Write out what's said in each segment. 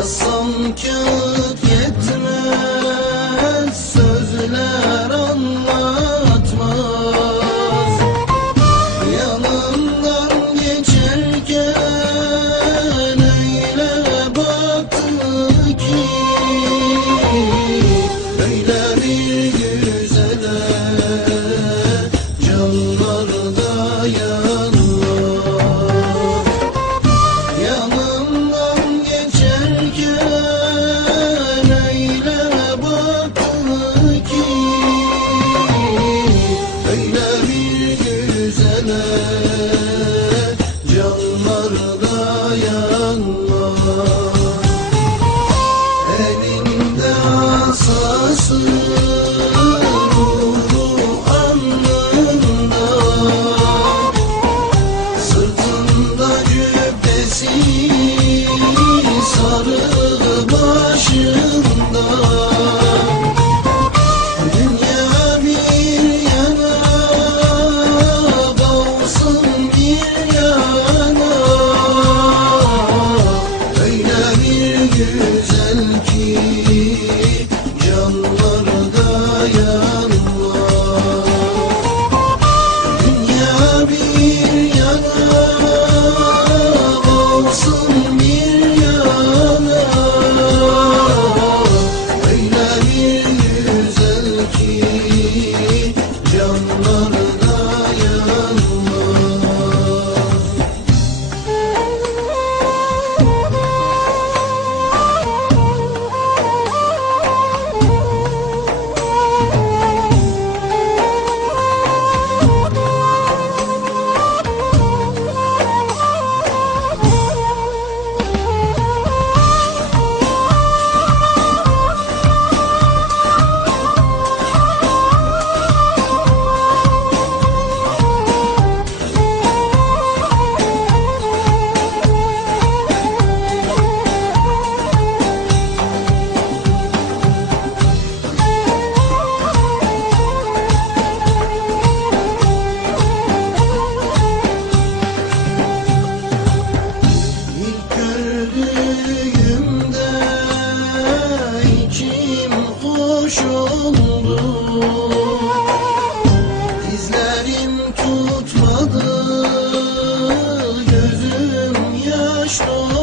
Yazsam kağıt yetmez. yanma Elinde asası güzel ki Dizlerim tutmadı Gözüm yaşlı.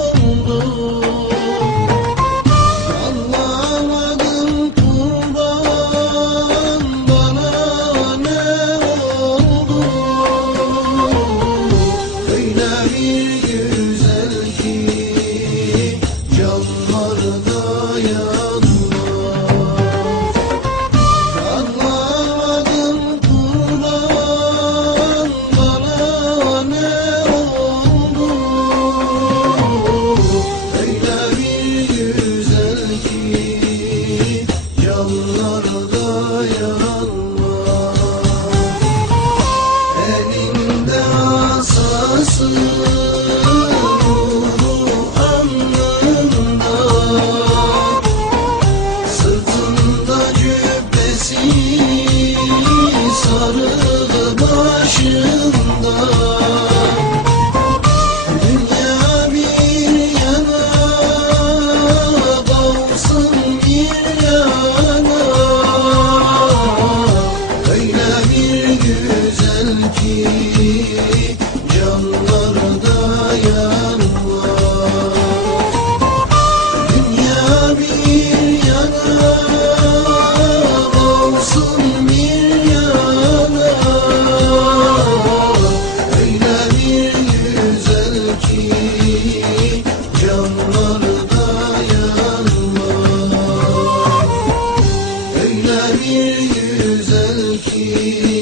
öyle bir güzel ki